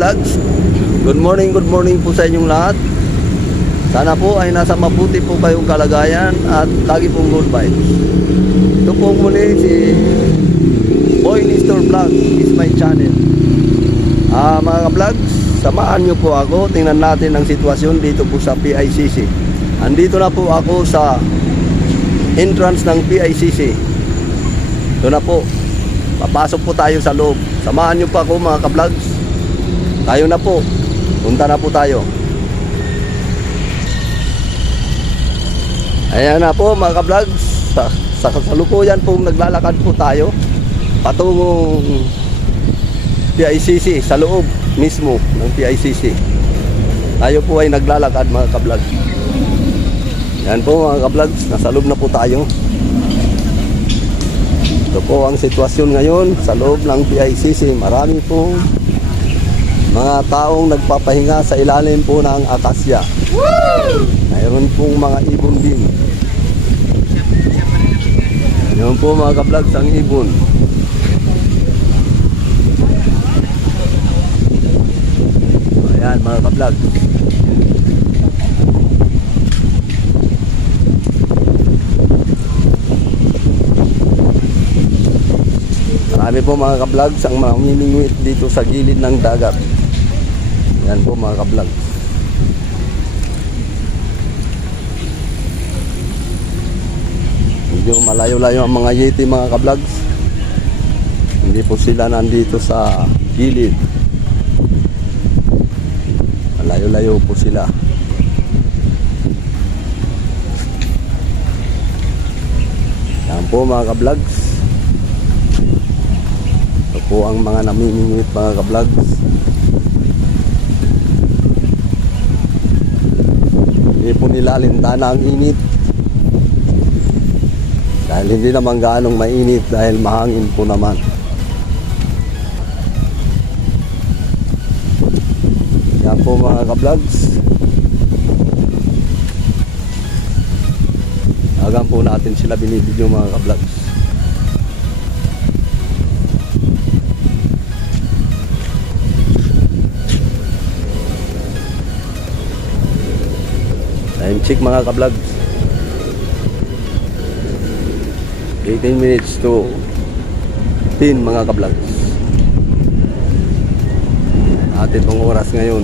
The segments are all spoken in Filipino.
ka-vlogs. Good morning po sa inyong lahat. Sana po ay nasa mabuti po kayong kalagayan at lagi pong good vibes. Ito po muli si Boy Nestor Vlog is my channel. Mga ka-vlogs, samahan nyo po ako. Tingnan natin ang sitwasyon dito po sa PICC. Andito na po ako sa entrance ng PICC. Ito na po. Papasok po tayo sa loob. Samahan nyo pa ako mga ka-vlogs. Tayo na po. Punta na po tayo. Ayan na po mga ka-vlogs. Sa kasalukuyan po naglalakad po tayo patungong PICC sa loob mismo ng PICC. Tayo po ay naglalakad mga ka-vlogs. Yan po mga ka-vlogs. Nasa loob na po tayo. Ito po ang sitwasyon ngayon sa loob ng PICC. Marami pong mga taong nagpapahinga sa ilalim po ng akasya. Mayroon pong mga ibon din. Yan po mga ka-vlogs ang ibon. Ayan mga ka-vlogs. Marami po mga ka-vlogs ang mamimingwit dito sa gilid ng dagat. Yan po mga ka-vlogs. Medyo malayo-layo ang mga yeti mga ka-vlogs. Hindi po sila nandito sa gilid. Malayo-layo po sila. Yan po mga ka-vlogs. Po ang mga namimingwit mga ka-vlogs. Hindi po nila alintana ang init dahil hindi naman gaanong mainit dahil mahangin po naman. Yan po mga ka-vlogs. Agang po natin sila binibidyo mga ka-vlogs. Time check mga ka-vlogs. 18 minutes to 10 mga ka-vlogs. At itong oras ngayon.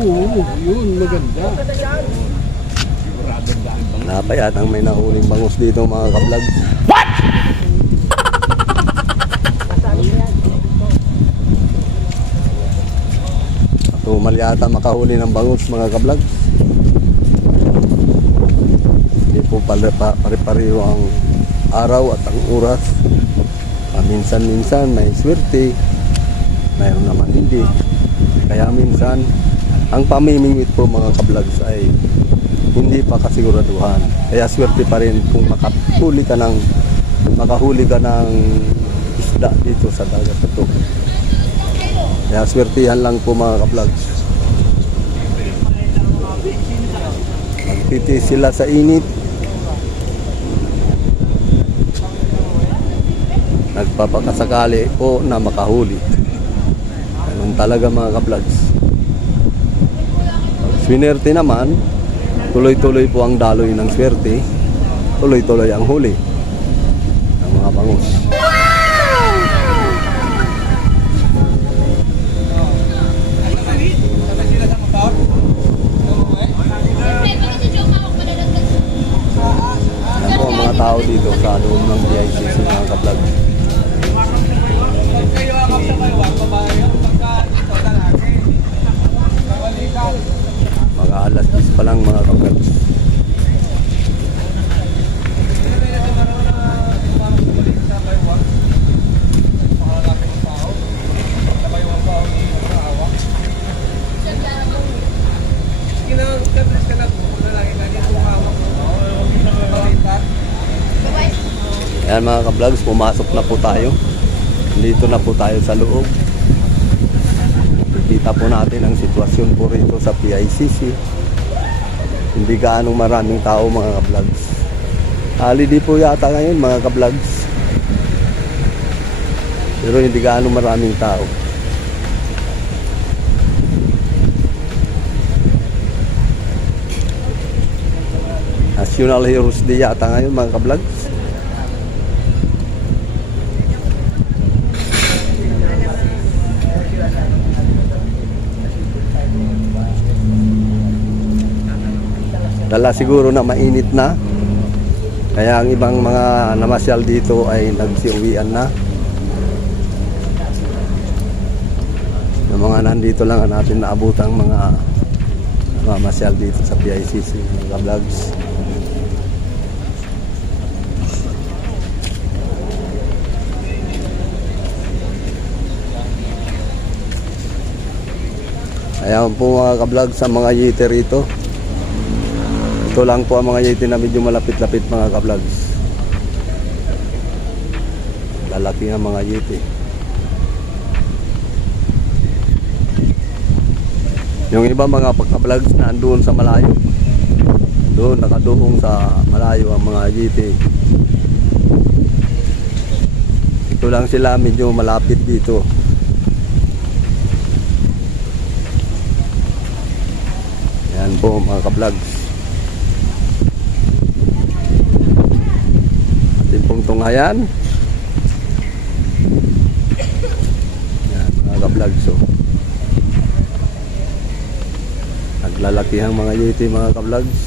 Oo, yun, maganda. Napayat ang may nahuling bangus dito mga ka-vlogs. What? Tumal yata makahuli ng bangus mga ka-vlogs. Hindi po pare-pareho ang araw at ang oras. Paminsan-minsan may swerte, mayroon naman hindi. Kaya minsan ang pamimingwit po mga ka-vlogs ay hindi pa kasiguraduhan. Kaya swerte pa rin kung makahuli ka ng isda dito sa dagat ito. Kaya swertihan lang po mga ka-vlogs. Magtiti sila sa init. Nagpapakasakali po na makahuli. Ganun talaga mga ka-vlogs. Swinerte naman, tuloy-tuloy po ang daloy ng swerte, tuloy-tuloy ang huli ng mga bangus. Yan po ang mga tao dito sa loob ng PICC mga ka-vlog. Alas 10 pa lang mga ka-vlog. Ayan mga ka-vlogs, pumasok na po tayo. Dito na po tayo sa loob. Kita po natin ang sitwasyon po rito sa PICC. Hindi gaanong maraming tao mga ka-vlogs. Holiday po yata ngayon mga ka-vlogs. Pero hindi gaanong maraming tao. National Heroes Day yata ngayon mga ka-vlogs. Dala siguro na mainit na. Kaya ang ibang mga namasyal dito ay nagsiuwian na. Yung mga nandito lang natin naabutang mga namasyal dito sa PICC mga vlogs. Ayan po mga ka-vlog sa mga yete rito. Ito lang po ang mga yete na medyo malapit-lapit mga ka-vlogs. Lalaki ng mga yete. Yung iba mga ka-vlogs na andoon sa malayo. Doon nakaduhong sa malayo ang mga yete. Ito lang sila medyo malapit dito. Yan po mga ka-vlogs. Ating pong tunghayan. Yan mga ka-vlogs. So, naglalakihang mga yeti mga ka-vlogs.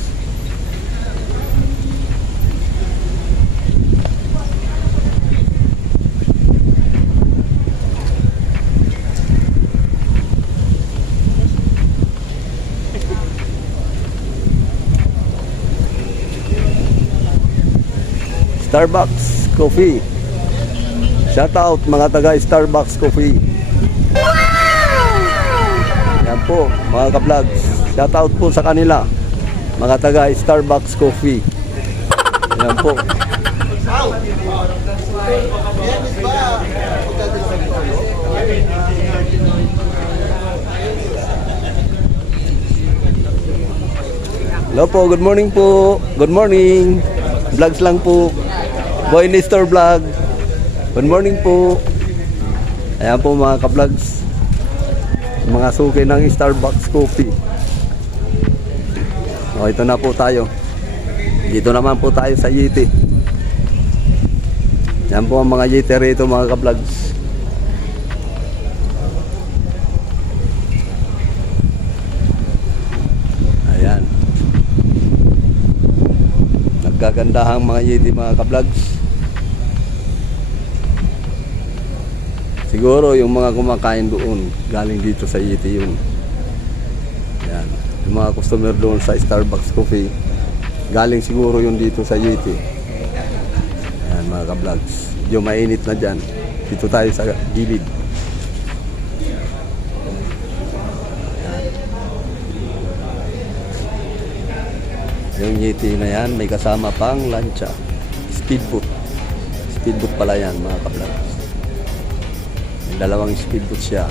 Starbucks Coffee. Shout out mga taga Starbucks Coffee. Yan po mga ka-vlogs. Shout out po sa kanila. Mga taga Starbucks Coffee. Yan po. Hello po, good morning po. Good morning. Vlogs lang po. Boy Nestor Vlog. Good morning po. Ayan po mga ka-vlogs. Mga suki ng Starbucks Coffee. O, ito na po tayo. Dito naman po tayo sa Yeti. Yan po ang mga Yeti rito mga ka-vlogs. Ayan. Nagkagandahang mga Yeti mga ka-vlogs. Siguro yung mga kumakain doon galing dito sa Yeti yun. Yan. Yung mga customer doon sa Starbucks Coffee galing siguro yun dito sa Yeti. Yan mga ka-vlogs. Medyo mainit na dyan. Dito tayo sa gilid. Yan. Yung Yeti na yan may kasama pang lancha. Speedboat. Speedboat pala yan mga ka-vlogs. Dalawang speedboat siya.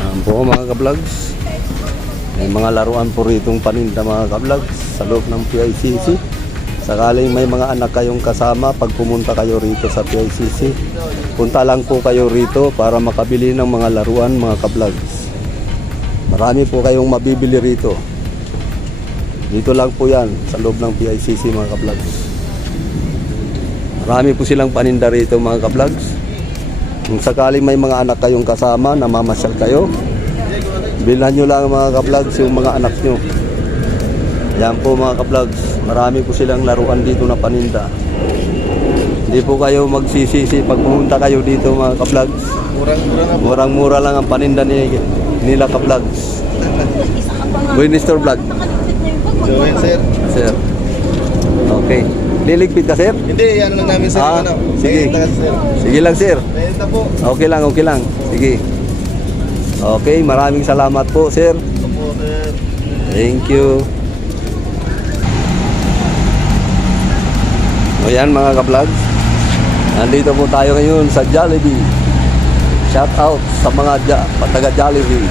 Ayan po mga ka-vlogs. May mga laruan po ritong paninda mga ka-vlogs sa loob ng PICC. Sakaling may mga anak kayong kasama, pag pumunta kayo rito sa PICC, punta lang po kayo rito para makabili ng mga laruan mga ka-vlogs. Marami po kayong mabibili rito. Dito lang po yan sa loob ng PICC mga ka-vlogs. Marami po silang paninda rito mga ka-vlogs. Kung sakaling may mga anak kayong kasama na mamasyal kayo, bilhan nyo lang mga ka-vlogs yung mga anak nyo. Yan po mga ka-vlogs, marami po silang laruan dito na paninda. Hindi po kayo magsisisi pag pumunta kayo dito mga ka-vlogs. Murang-mura lang ang paninda nila ka-vlogs. Boy Nestor Vlog. Joel, sir. Sir. Okay. Liligpit ka, sir? Hindi, ano lang namin, sir. Ah, Ano? sige. Benta ka, sir. Sige lang, sir. Benta po. Okay lang, okay lang. Sige. Okay, maraming salamat po, sir. Opo, sir. Thank you. O yan mga ka-vlog. Nandito po tayo ngayon sa Jollibee. Shout out sa mga taga Jollibee.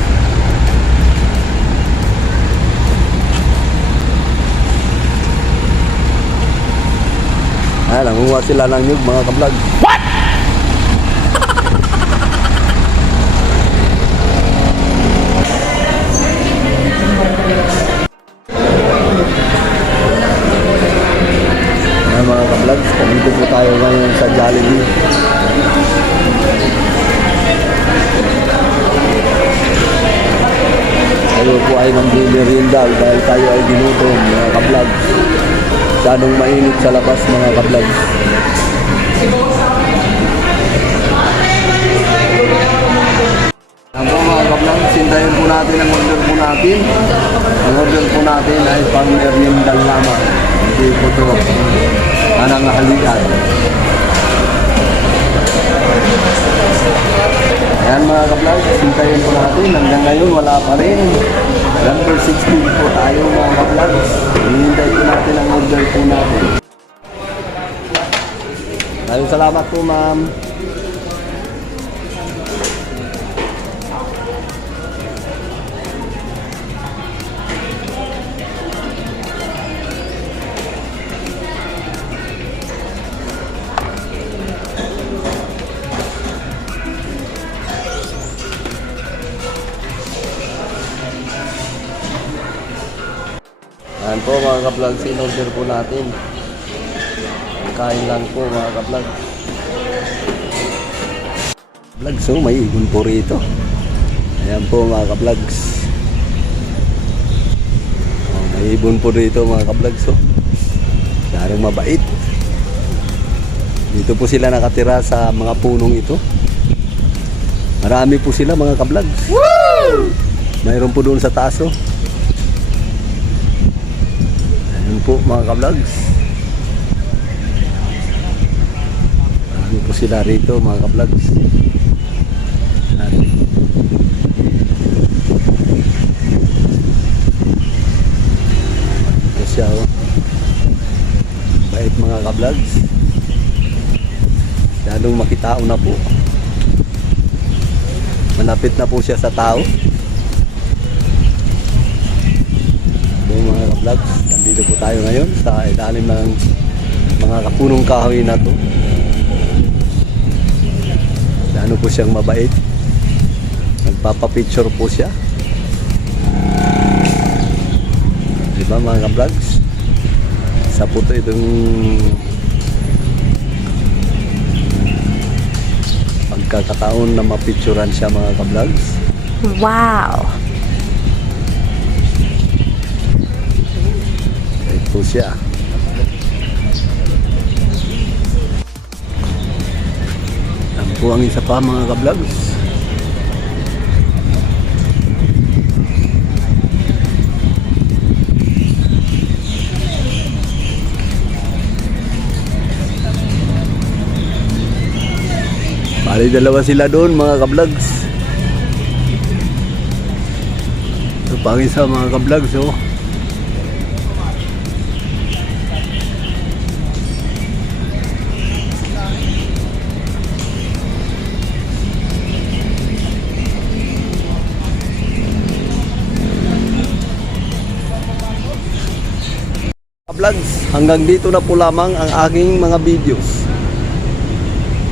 Ayan, nangunguha sila ng nyug mga ka-vlog. Ayan mga ka-vlog, dito po tayo ngayon sa Jollibee. Tayo po ay nang-merienda dahil tayo ay ginutom mga ka-vlog. Sanong mainit sa labas mga ka-vlog. Ang po mga ka-vlog, sintayin po natin ang order po natin. Ang order po natin ay pang merienda lamang. Hindi po ito anang halian. Ayan mga ka-vlog, sintayin po natin. Hanggang ngayon wala pa rin. Number 16 po tayo mga ka-vlog. Hinihintay po natin ang order po natin. Maraming salamat po ma'am. Ayan po mga ka-vlog, in-order po natin. Kain lang po mga ka-vlog. Vlog, so may ibon po rito. Ayan po mga ka-vlogs. Oh, may ibon po rito mga ka-vlog. So, sarang mabait. Dito po sila nakatira sa mga punong ito. Marami po sila mga ka-vlog. Mayroon po doon sa taas. Oh. Ayan po mga ka-vlogs. Ayan po sila rito mga ka-vlogs. Ito siya oh. Bait mga ka-vlogs. Lalong makitao na po. Malapit na po siya sa tao. Mga ka-vlogs, nandito po tayo ngayon sa ilalim ng mga kapunong kahoy na to. Ano po siyang mabait. Nagpapapicture po siya. Diba mga ka-vlogs? Sa puto itong pagkakataon na mapicturan siya mga ka-vlogs. Wow! Po siya. Yan po ang isa pa mga ka-vlogs. Bali dalawa sila doon mga ka-vlogs. Ito pa ang isa mga ka-vlogs oh. Vlogs, hanggang dito na po lamang ang aking mga videos.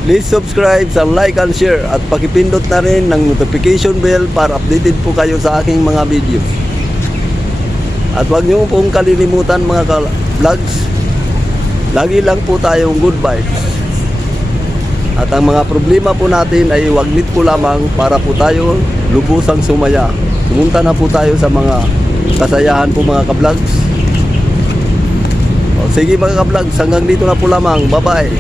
Please subscribe, like and share at pakipindot na rin ng notification bell para updated po kayo sa aking mga videos. At huwag niyo pong kalilimutan mga vlogs, lagi lang po tayong good vibes. At ang mga problema po natin ay waglit po lamang para po tayo lubusang sumaya. Pumunta na po tayo sa mga kasayahan po mga ka-vlogs. Sige mga ka-vlogs, hanggang dito na po lamang. Bye-bye.